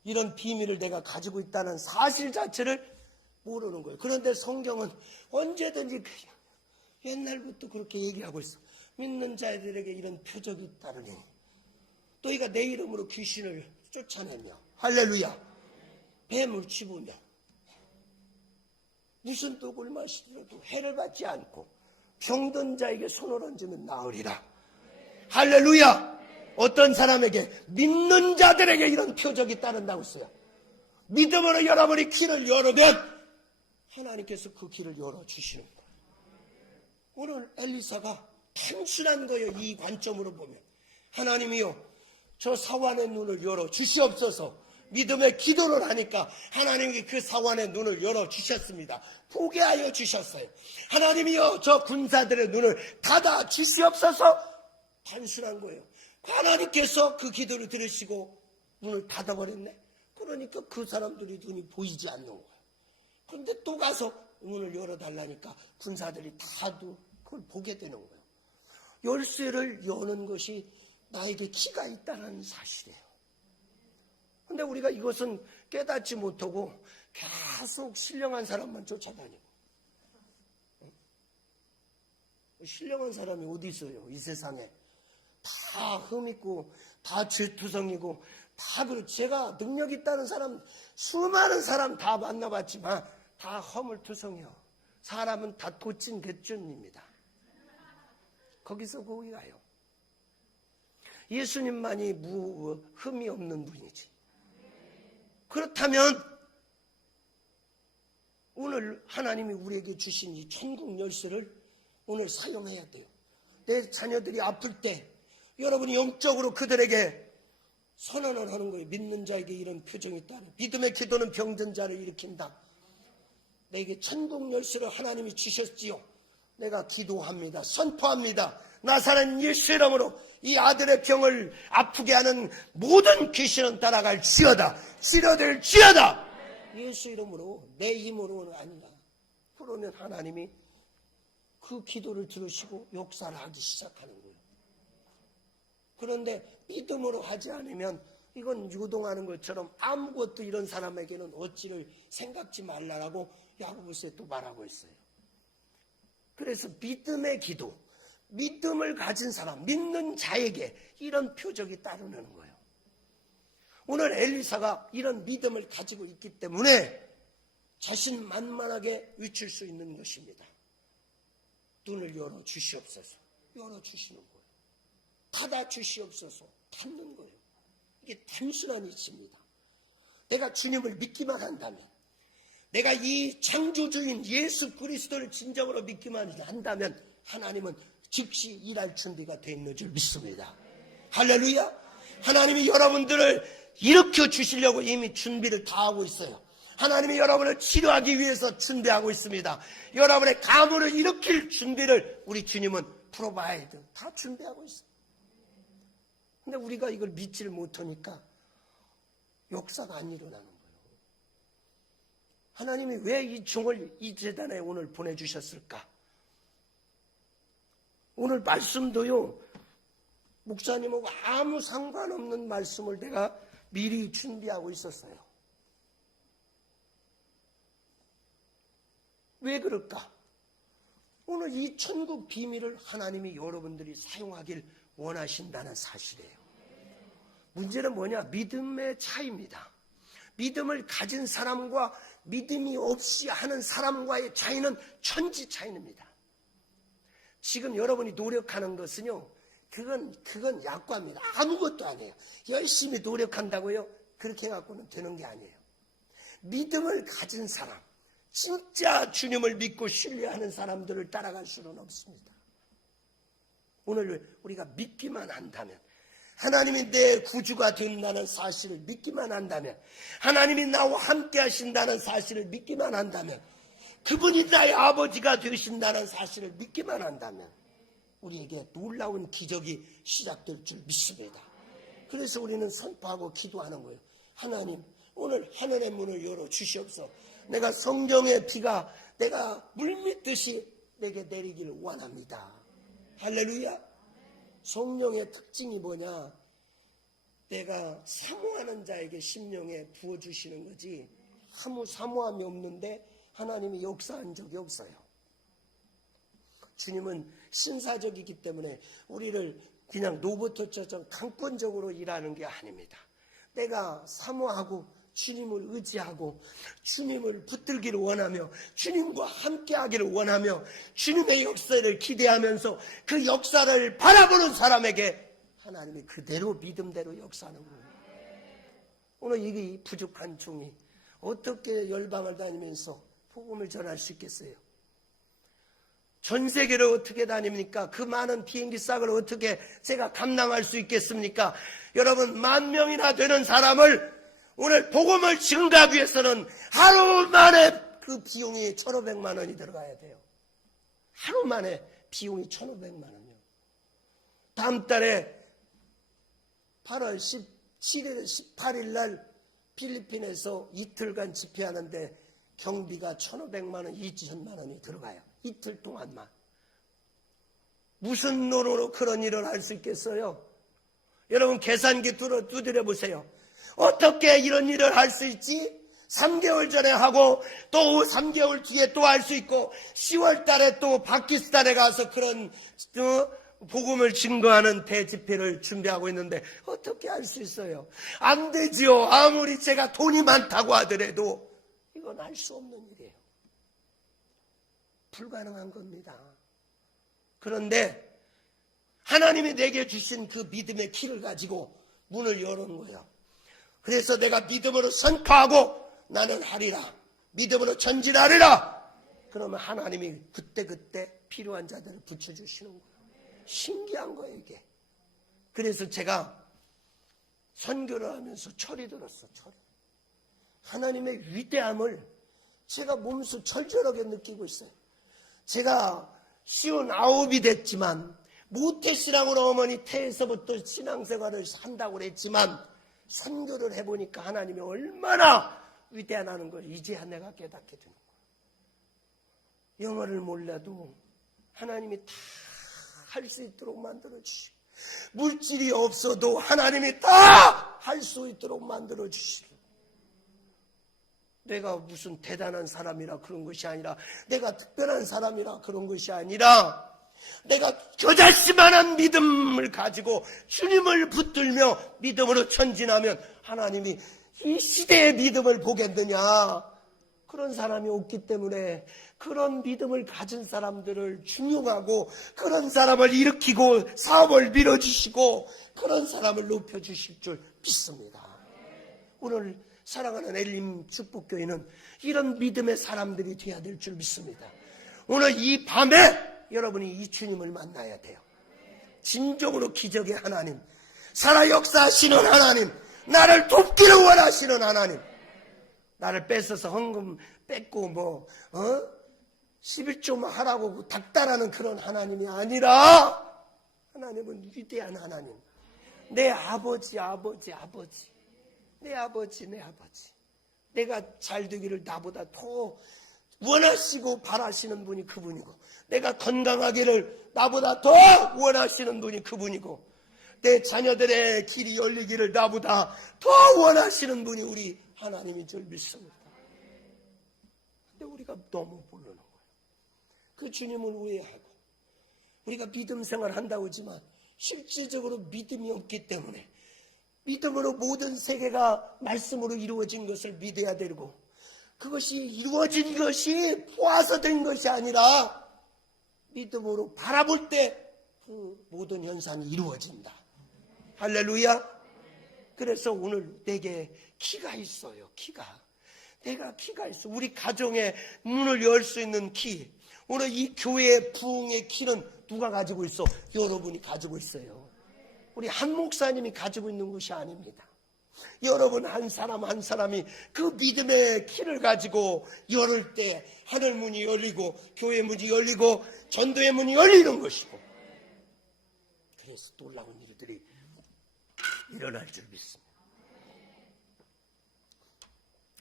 이런 비밀을 내가 가지고 있다는 사실 자체를 모르는 거예요. 그런데 성경은 언제든지 옛날부터 그렇게 얘기하고 있어. 믿는 자들에게 이런 표적이 따르니 너희가 내 이름으로 귀신을 쫓아내며 할렐루야 뱀을 집으며 무슨 독을 마시더라도 해를 받지 않고 병든 자에게 손을 얹으면 나으리라. 할렐루야. 어떤 사람에게 믿는 자들에게 이런 표적이 따른다고 했어요. 믿음으로 여러분이 길을 열으면 하나님께서 그 길을 열어주시는 거예요. 오늘 엘리사가 단순한 거예요. 이 관점으로 보면 하나님이요 저 사환의 눈을 열어주시옵소서. 믿음의 기도를 하니까 하나님이 그 사환의 눈을 열어주셨습니다. 보게 하여 주셨어요. 하나님이요 저 군사들의 눈을 닫아 주시옵소서. 단순한 거예요. 하나님께서 그 기도를 들으시고 눈을 닫아버렸네. 그러니까 그 사람들이 눈이 보이지 않는 거예요. 그런데 또 가서 문을 열어달라니까 군사들이 다도 그걸 보게 되는 거예요. 열쇠를 여는 것이 나에게 기가 있다는 사실이에요. 그런데 우리가 이것은 깨닫지 못하고 계속 신령한 사람만 쫓아다니고, 신령한 사람이 어디 있어요? 이 세상에 다 흠있고 다 죄투성이고 다 그렇고, 제가 능력 있다는 사람 수많은 사람 다 만나봤지만 다 허물투성이요. 사람은 다 도찐개쩐입니다. 거기서 거기 가요. 예수님만이 흠이 없는 분이지. 그렇다면 오늘 하나님이 우리에게 주신 이 천국 열쇠를 오늘 사용해야 돼요. 내 자녀들이 아플 때 여러분이 영적으로 그들에게 선언을 하는 거예요. 믿는 자에게 이런 표정이 있다. 믿음의 기도는 병든 자를 일으킨다. 내게 천국 열쇠를 하나님이 주셨지요. 내가 기도합니다. 선포합니다. 나사렛 예수 이름으로 이 아들의 병을 아프게 하는 모든 귀신은 따라갈 지어다. 치료될 지어다. 예수 이름으로, 내 힘으로는 아니라. 그러면 하나님이 그 기도를 들으시고 역사를 하기 시작하는 거예요. 그런데 믿음으로 하지 않으면 이건 유동하는 것처럼 아무것도 이런 사람에게는 어찌를 생각지 말라라고 야고보서에 또 말하고 있어요. 그래서 믿음의 기도, 믿음을 가진 사람, 믿는 자에게 이런 표적이 따르는 거예요. 오늘 엘리사가 이런 믿음을 가지고 있기 때문에 자신만만하게 외칠 수 있는 것입니다. 눈을 열어 주시옵소서. 열어 주시는 거예요. 닫아 주시옵소서. 닫는 거예요. 이게 단순한 이치입니다. 내가 주님을 믿기만 한다면, 내가 이 창조주인 예수 그리스도를 진정으로 믿기만 한다면 하나님은 즉시 일할 준비가 돼 있는 줄 믿습니다. 할렐루야. 하나님이 여러분들을 일으켜 주시려고 이미 준비를 다 하고 있어요. 하나님이 여러분을 치료하기 위해서 준비하고 있습니다. 여러분의 가문을 일으킬 준비를 우리 주님은 프로바이드 다 준비하고 있어요. 근데 우리가 이걸 믿지를 못하니까 역사가 안 일어나는 거예요. 하나님이 왜 이 종을 이 재단에 오늘 보내주셨을까? 오늘 말씀도요, 목사님하고 아무 상관없는 말씀을 내가 미리 준비하고 있었어요. 왜 그럴까? 오늘 이 천국 비밀을 하나님이 여러분들이 사용하길 원하신다는 사실이에요. 문제는 뭐냐? 믿음의 차이입니다. 믿음을 가진 사람과 믿음이 없이 하는 사람과의 차이는 천지 차이입니다. 지금 여러분이 노력하는 것은요, 그건 약과입니다. 아무것도 아니에요. 열심히 노력한다고요? 그렇게 해갖고는 되는 게 아니에요. 믿음을 가진 사람, 진짜 주님을 믿고 신뢰하는 사람들을 따라갈 수는 없습니다. 오늘 우리가 믿기만 한다면, 하나님이 내 구주가 된다는 사실을 믿기만 한다면, 하나님이 나와 함께 하신다는 사실을 믿기만 한다면, 그분이 나의 아버지가 되신다는 사실을 믿기만 한다면 우리에게 놀라운 기적이 시작될 줄 믿습니다. 그래서 우리는 선포하고 기도하는 거예요. 하나님, 오늘 하늘의 문을 열어 주시옵소서. 내가 성령의 피가 내가 물밀듯이 내게 내리길 원합니다. 할렐루야. 성령의 특징이 뭐냐? 내가 사모하는 자에게 심령에 부어주시는 거지, 아무 사모함이 없는데 하나님이 역사한 적이 없어요. 주님은 신사적이기 때문에 우리를 그냥 로봇처럼 강권적으로 일하는 게 아닙니다. 내가 사모하고 주님을 의지하고 주님을 붙들기를 원하며 주님과 함께하기를 원하며 주님의 역사를 기대하면서 그 역사를 바라보는 사람에게 하나님이 그대로 믿음대로 역사하는 거예요. 오늘 이 부족한 종이 어떻게 열방을 다니면서 복음을 전할 수 있겠어요? 전 세계를 어떻게 다닙니까? 그 많은 비행기 싹을 어떻게 제가 감당할 수 있겠습니까? 여러분, 10,000명이나 되는 사람을 오늘 복음을 증가하기 위해서는 하루 만에 그 비용이 1,500만 원이 들어가야 돼요. 하루 만에 비용이 1,500만 원이요. 다음 달에 8월 17일, 18일 날 필리핀에서 이틀간 집회하는데 경비가 1,500만 원, 2,000만 원이 들어가요. 이틀 동안만. 무슨 노로로 그런 일을 할 수 있겠어요? 여러분, 계산기 두드려 보세요. 어떻게 이런 일을 할 수 있지? 3개월 전에 하고 또 3개월 뒤에 또 할 수 있고 10월 달에 또 파키스탄에 가서 그런 복음을 증거하는 대집회를 준비하고 있는데 어떻게 할 수 있어요? 안 되지요. 아무리 제가 돈이 많다고 하더라도 이건 할 수 없는 일이에요. 불가능한 겁니다. 그런데 하나님이 내게 주신 그 믿음의 키를 가지고 문을 여는 거예요. 그래서 내가 믿음으로 선포하고 나는 하리라. 믿음으로 전진하리라. 그러면 하나님이 그때그때 필요한 자들을 붙여주시는 거예요. 신기한 거예요, 이게. 그래서 제가 선교를 하면서 철이 들었어, 철. 하나님의 위대함을 제가 몸소 절절하게 느끼고 있어요. 제가 59이 됐지만 모태신앙으로 어머니 태에서부터 신앙생활을 한다고 그랬지만 선교를 해보니까 하나님이 얼마나 위대하다는 걸 이제야 내가 깨닫게 되는 거예요. 영어를 몰라도 하나님이 다 할 수 있도록 만들어주시고 물질이 없어도 하나님이 다 할 수 있도록 만들어주시고 내가 무슨 대단한 사람이라 그런 것이 아니라 내가 특별한 사람이라 그런 것이 아니라 내가 겨자씨만한 믿음을 가지고 주님을 붙들며 믿음으로 전진하면 하나님이 이 시대의 믿음을 보겠느냐. 그런 사람이 없기 때문에 그런 믿음을 가진 사람들을 중용하고 그런 사람을 일으키고 사업을 밀어주시고 그런 사람을 높여주실 줄 믿습니다. 오늘 사랑하는 엘림 축복교회는 이런 믿음의 사람들이 되어야 될 줄 믿습니다. 오늘 이 밤에 여러분이 이 주님을 만나야 돼요. 진정으로 기적의 하나님, 살아 역사하시는 하나님, 나를 돕기를 원하시는 하나님, 나를 뺏어서 헌금 뺏고 11조만 하라고 닥달하는 그런 하나님이 아니라 하나님은 위대한 하나님. 내 아버지. 내 아버지. 내가 잘 되기를 나보다 더 원하시고 바라시는 분이 그분이고 내가 건강하기를 나보다 더 원하시는 분이 그분이고 내 자녀들의 길이 열리기를 나보다 더 원하시는 분이 우리 하나님인 줄 믿습니다. 근데 우리가 너무 모르는 거예요. 그 주님을 우애하고 우리가 믿음 생활 한다고 하지만 실질적으로 믿음이 없기 때문에 믿음으로 모든 세계가 말씀으로 이루어진 것을 믿어야 되고 그것이 이루어진 것이 보아서 된 것이 아니라 믿음으로 바라볼 때 그 모든 현상이 이루어진다. 할렐루야. 그래서 오늘 내게 키가 있어요. 내가 키가 있어. 우리 가정의 문을 열 수 있는 키. 오늘 이 교회의 부흥의 키는 누가 가지고 있어? 여러분이 가지고 있어요. 우리 한 목사님이 가지고 있는 것이 아닙니다. 여러분 한 사람 한 사람이 그 믿음의 키를 가지고 열을 때 하늘 문이 열리고 교회 문이 열리고 전도의 문이 열리는 것이고 그래서 놀라운 일들이 일어날 줄 믿습니다.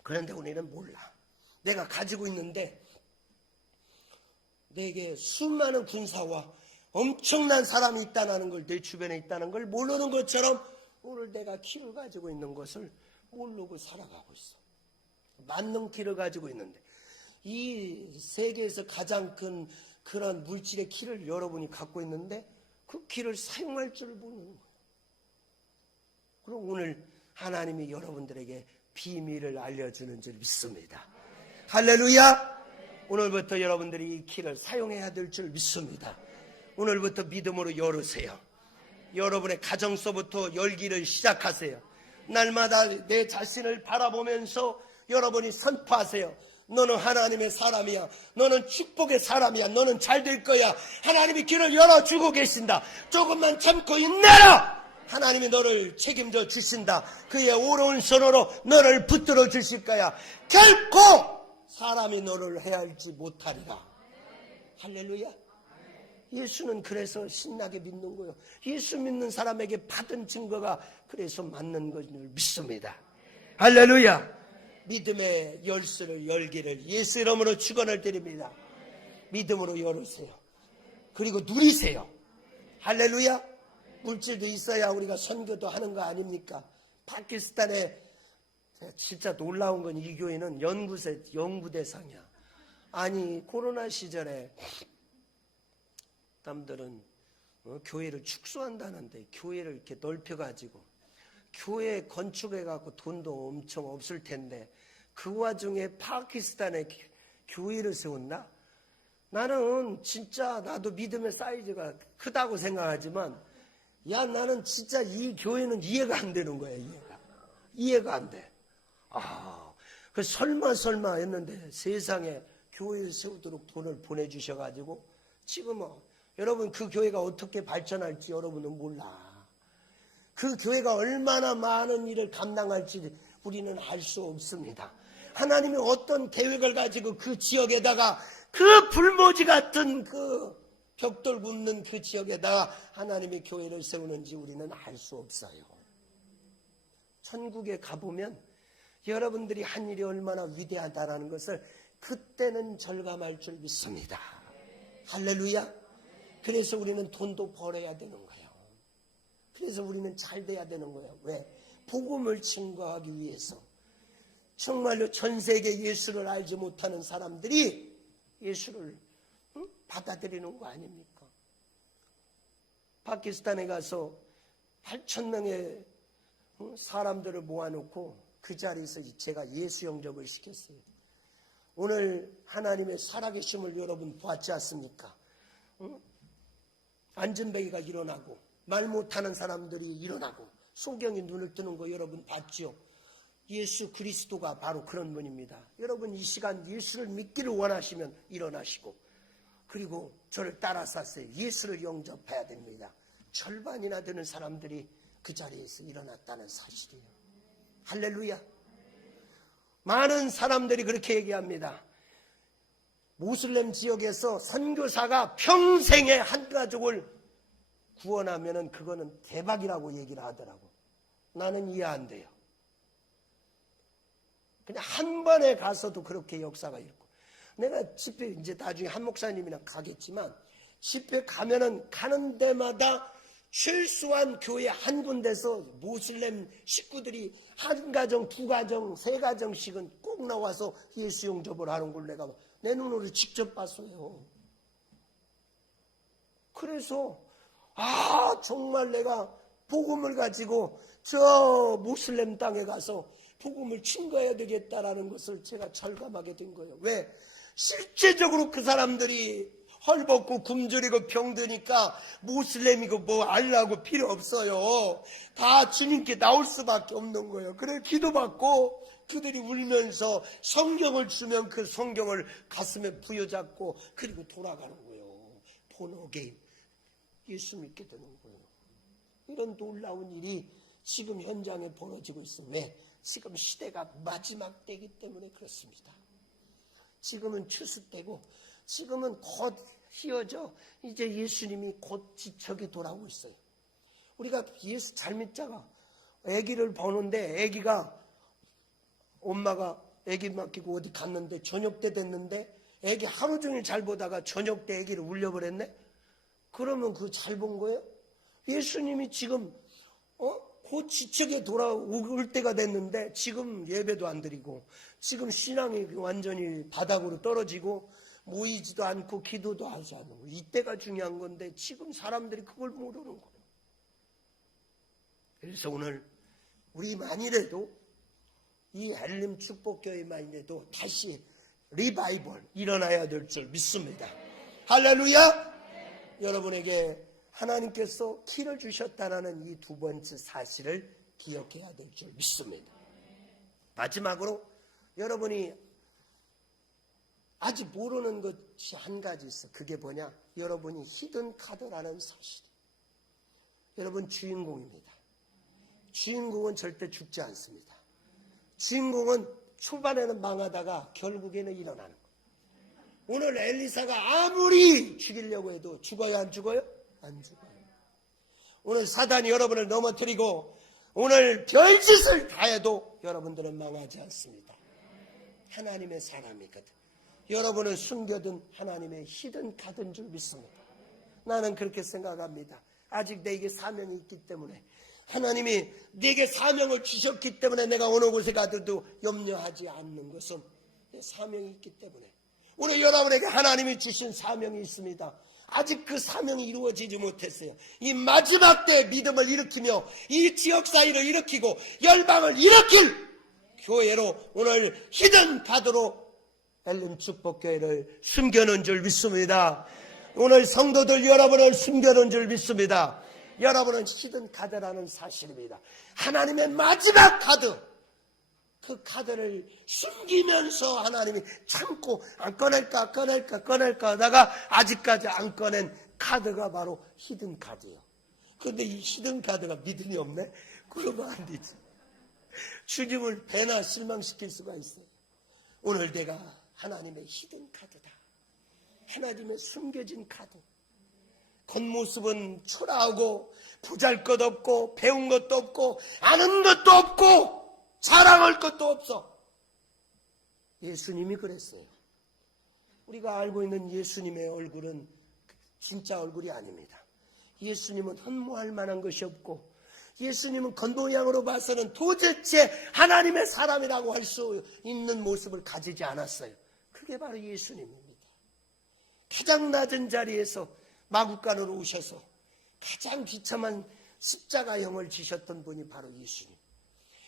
그런데 우리는 몰라. 내가 가지고 있는데 내게 수많은 군사와 엄청난 사람이 있다는 걸, 내 주변에 있다는 걸 모르는 것처럼 오늘 내가 키를 가지고 있는 것을 모르고 살아가고 있어. 만능 키를 가지고 있는데 이 세계에서 가장 큰 그런 물질의 키를 여러분이 갖고 있는데 그 키를 사용할 줄 모르는 거예요. 그럼 오늘 하나님이 여러분들에게 비밀을 알려주는 줄 믿습니다. 할렐루야! 오늘부터 여러분들이 이 키를 사용해야 될 줄 믿습니다. 오늘부터 믿음으로 열으세요. 여러분의 가정서부터 열기를 시작하세요. 날마다 내 자신을 바라보면서 여러분이 선포하세요. 너는 하나님의 사람이야. 너는 축복의 사람이야. 너는 잘 될 거야. 하나님이 길을 열어주고 계신다. 조금만 참고 인내라. 하나님이 너를 책임져 주신다. 그의 오로운 손으로 너를 붙들어 주실 거야. 결코 사람이 너를 해할지 못하리라. 할렐루야. 예수는 그래서 신나게 믿는 거예요. 예수 믿는 사람에게 받은 증거가 그래서 맞는 것을 믿습니다. 할렐루야. 믿음의 열쇠를 열기를 예수 이름으로 축원을 드립니다. 믿음으로 열으세요. 그리고 누리세요. 할렐루야. 물질도 있어야 우리가 선교도 하는 거 아닙니까? 파키스탄에 진짜 놀라운 건 이 교회는 연구 대상이야. 아니 코로나 시절에 남들은 교회를 축소한다는데 교회를 이렇게 넓혀가지고 교회 건축해갖고 돈도 엄청 없을 텐데 그 와중에 파키스탄에 교회를 세웠나? 나는 진짜 나도 믿음의 사이즈가 크다고 생각하지만 야 나는 진짜 이 교회는 이해가 안 되는 거야. 이해가 안 돼. 그 설마 했는데 세상에 교회를 세우도록 돈을 보내주셔가지고 지금은 여러분 그 교회가 어떻게 발전할지 여러분은 몰라. 그 교회가 얼마나 많은 일을 감당할지 우리는 알 수 없습니다. 하나님이 어떤 계획을 가지고 그 지역에다가 그 불모지 같은 그 벽돌 굽는 그 지역에다가 하나님의 교회를 세우는지 우리는 알 수 없어요. 천국에 가보면 여러분들이 한 일이 얼마나 위대하다라는 것을 그때는 절감할 줄 믿습니다. 할렐루야. 그래서 우리는 돈도 벌어야 되는 거예요. 그래서 우리는 잘 돼야 되는 거예요. 왜? 복음을 증거하기 위해서. 정말로 전 세계 예수를 알지 못하는 사람들이 예수를 받아들이는 거 아닙니까? 파키스탄에 가서 8,000명의 사람들을 모아놓고 그 자리에서 제가 예수 영접을 시켰어요. 오늘 하나님의 살아계심을 여러분 보았지 않습니까? 안전뱅이가 일어나고 말 못하는 사람들이 일어나고 소경이 눈을 뜨는 거 여러분 봤죠? 예수 그리스도가 바로 그런 분입니다. 여러분 이 시간 예수를 믿기를 원하시면 일어나시고 그리고 저를 따라서 하세요. 예수를 영접해야 됩니다. 절반이나 되는 사람들이 그 자리에서 일어났다는 사실이에요. 할렐루야. 많은 사람들이 그렇게 얘기합니다. 모슬렘 지역에서 선교사가 평생에 한 가족을 구원하면은 그거는 대박이라고 얘기를 하더라고. 나는 이해 안 돼요. 그냥 한 번에 가서도 그렇게 역사가 있고. 내가 집회 이제 나중에 한 목사님이랑 가겠지만 집회 가면은 가는 데마다 최소한 교회 한 군데서 모슬렘 식구들이 한 가정, 두 가정, 세 가정씩은 꼭 나와서 예수 영접을 하는 걸 내가 내 눈으로 직접 봤어요. 그래서 정말 내가 복음을 가지고 저 모슬렘 땅에 가서 복음을 증거해야 되겠다라는 것을 제가 절감하게 된 거예요. 왜? 실제적으로 그 사람들이 헐벗고 굶주리고 병드니까 모슬렘이고 뭐 알라고 필요 없어요. 다 주님께 나올 수밖에 없는 거예요. 그래 기도받고 그들이 울면서 성경을 주면 그 성경을 가슴에 부여잡고 그리고 돌아가는 거예요. 본어게인 예수 믿게 되는 거예요. 이런 놀라운 일이 지금 현장에 벌어지고 있어요. 왜? 지금 시대가 마지막 때이기 때문에 그렇습니다. 지금은 추수 때고 지금은 곧 휘어져 이제 예수님이 곧 지척에 돌아오고 있어요. 우리가 예수 잘 믿자가 아기를 보는데 아기가 엄마가 아기 맡기고 어디 갔는데 저녁 때 됐는데 애기 하루 종일 잘 보다가 저녁 때 애기를 울려버렸네? 그러면 그거 잘 본 거예요? 예수님이 지금 곧 지척에 돌아올 때가 됐는데 지금 예배도 안 드리고 지금 신앙이 완전히 바닥으로 떨어지고 모이지도 않고 기도도 하지 않고 이때가 중요한 건데 지금 사람들이 그걸 모르는 거예요. 그래서 오늘 우리 만이라도 이 엘림 축복교회만이라도 다시 리바이벌 일어나야 될 줄 믿습니다. 할렐루야! 여러분에게 하나님께서 키를 주셨다는 이 두 번째 사실을 기억해야 될 줄 믿습니다. 마지막으로 여러분이 아직 모르는 것이 한 가지 있어. 그게 뭐냐? 여러분이 히든 카드라는 사실. 여러분 주인공입니다. 주인공은 절대 죽지 않습니다. 주인공은 초반에는 망하다가 결국에는 일어나는 거예요. 오늘 엘리사가 아무리 죽이려고 해도 죽어요, 안 죽어요? 안 죽어요. 오늘 사단이 여러분을 넘어뜨리고 오늘 별짓을 다 해도 여러분들은 망하지 않습니다. 하나님의 사람이거든. 여러분을 숨겨둔 하나님의 히든 카드인 줄 믿습니다. 나는 그렇게 생각합니다. 아직 내게 사명이 있기 때문에 하나님이 내게 사명을 주셨기 때문에 내가 어느 곳에 가도 염려하지 않는 것은 내 사명이 있기 때문에 오늘 여러분에게 하나님이 주신 사명이 있습니다. 아직 그 사명이 이루어지지 못했어요. 이 마지막 때 믿음을 일으키며 이 지역사회를 일으키고 열방을 일으킬 교회로 오늘 히든 카드로 엘림 축복교회를 숨겨놓은 줄 믿습니다. 오늘 성도들 여러분을 숨겨놓은 줄 믿습니다. 여러분은 히든 카드라는 사실입니다. 하나님의 마지막 카드, 그 카드를 숨기면서 하나님이 참고 안 꺼낼까 하다가 아직까지 안 꺼낸 카드가 바로 히든 카드예요. 그런데 이 히든 카드가 믿음이 없네? 그러면 안 되지. 주님을 배나 실망시킬 수가 있어요. 오늘 내가 하나님의 히든 카드다. 하나님의 숨겨진 카드. 겉모습은 초라하고 보잘것없고 배운 것도 없고 아는 것도 없고 자랑할 것도 없어. 예수님이 그랬어요. 우리가 알고 있는 예수님의 얼굴은 진짜 얼굴이 아닙니다. 예수님은 흠모할 만한 것이 없고 예수님은 겉모양으로 봐서는 도대체 하나님의 사람이라고 할 수 있는 모습을 가지지 않았어요. 그게 바로 예수님입니다. 가장 낮은 자리에서 마구간으로 오셔서 가장 비참한 십자가형을 지셨던 분이 바로 예수님.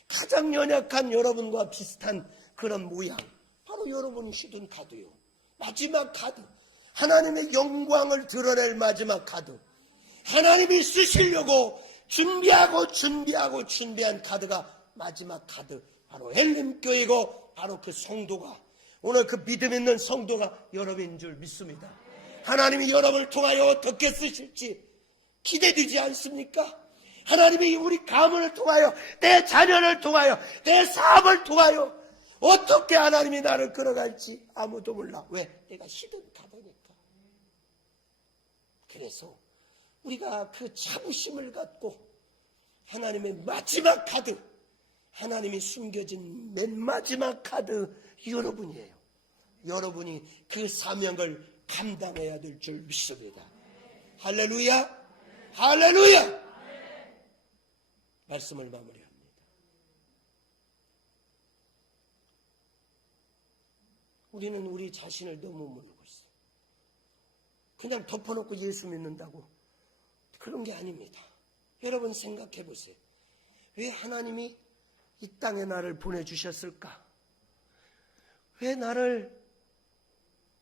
가장 연약한 여러분과 비슷한 그런 모양, 바로 여러분이 히든 카드요. 마지막 카드, 하나님의 영광을 드러낼 마지막 카드, 하나님이 쓰시려고 준비한 카드가 마지막 카드, 바로 엘림교회고 바로 그 성도가, 오늘 그 믿음 있는 성도가 여러분인 줄 믿습니다. 하나님이 여러분을 통하여 어떻게 쓰실지 기대되지 않습니까? 하나님이 우리 가문을 통하여, 내 자녀를 통하여, 내 사업을 통하여 어떻게 하나님이 나를 끌어갈지 아무도 몰라. 왜? 내가 히든 카드니까. 그래서 우리가 그 자부심을 갖고 하나님의 마지막 카드, 하나님이 숨겨진 맨 마지막 카드 여러분이에요. 여러분이 그 사명을 감당해야 될 줄 믿습니다. 할렐루야! 할렐루야! 말씀을 마무리합니다. 우리는 우리 자신을 너무 모르고 있어요. 그냥 덮어놓고 예수 믿는다고 그런 게 아닙니다. 여러분 생각해 보세요. 왜 하나님이 이 땅에 나를 보내주셨을까? 왜 나를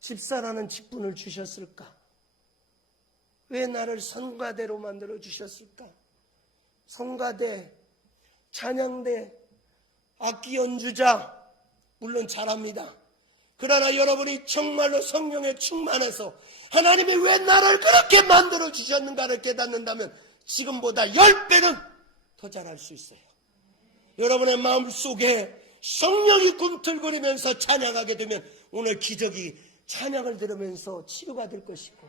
집사라는 직분을 주셨을까? 왜 나를 성가대로 만들어 주셨을까? 성가대, 찬양대, 악기 연주자 물론 잘합니다. 그러나 여러분이 정말로 성령에 충만해서 하나님이 왜 나를 그렇게 만들어 주셨는가를 깨닫는다면 지금보다 10배는 더 잘할 수 있어요. 여러분의 마음속에 성령이 꿈틀거리면서 찬양하게 되면 오늘 기적이 찬양을 들으면서 치유가 될 것이고,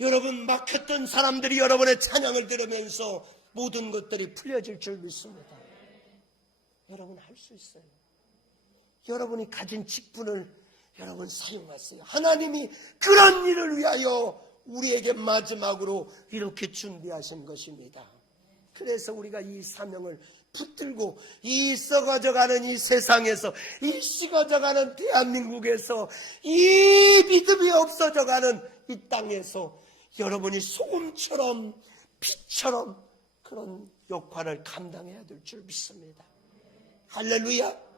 여러분 막혔던 사람들이 여러분의 찬양을 들으면서 모든 것들이 풀려질 줄 믿습니다. 여러분 할 수 있어요. 여러분이 가진 직분을 여러분 사용하세요. 하나님이 그런 일을 위하여 우리에게 마지막으로 이렇게 준비하신 것입니다. 그래서 우리가 이 사명을 붙들고 이 썩어져가는 이 세상에서, 이 식어져가는 대한민국에서, 이 믿음이 없어져가는 이 땅에서 여러분이 소금처럼 빛처럼 그런 역할을 감당해야 될 줄 믿습니다. 할렐루야.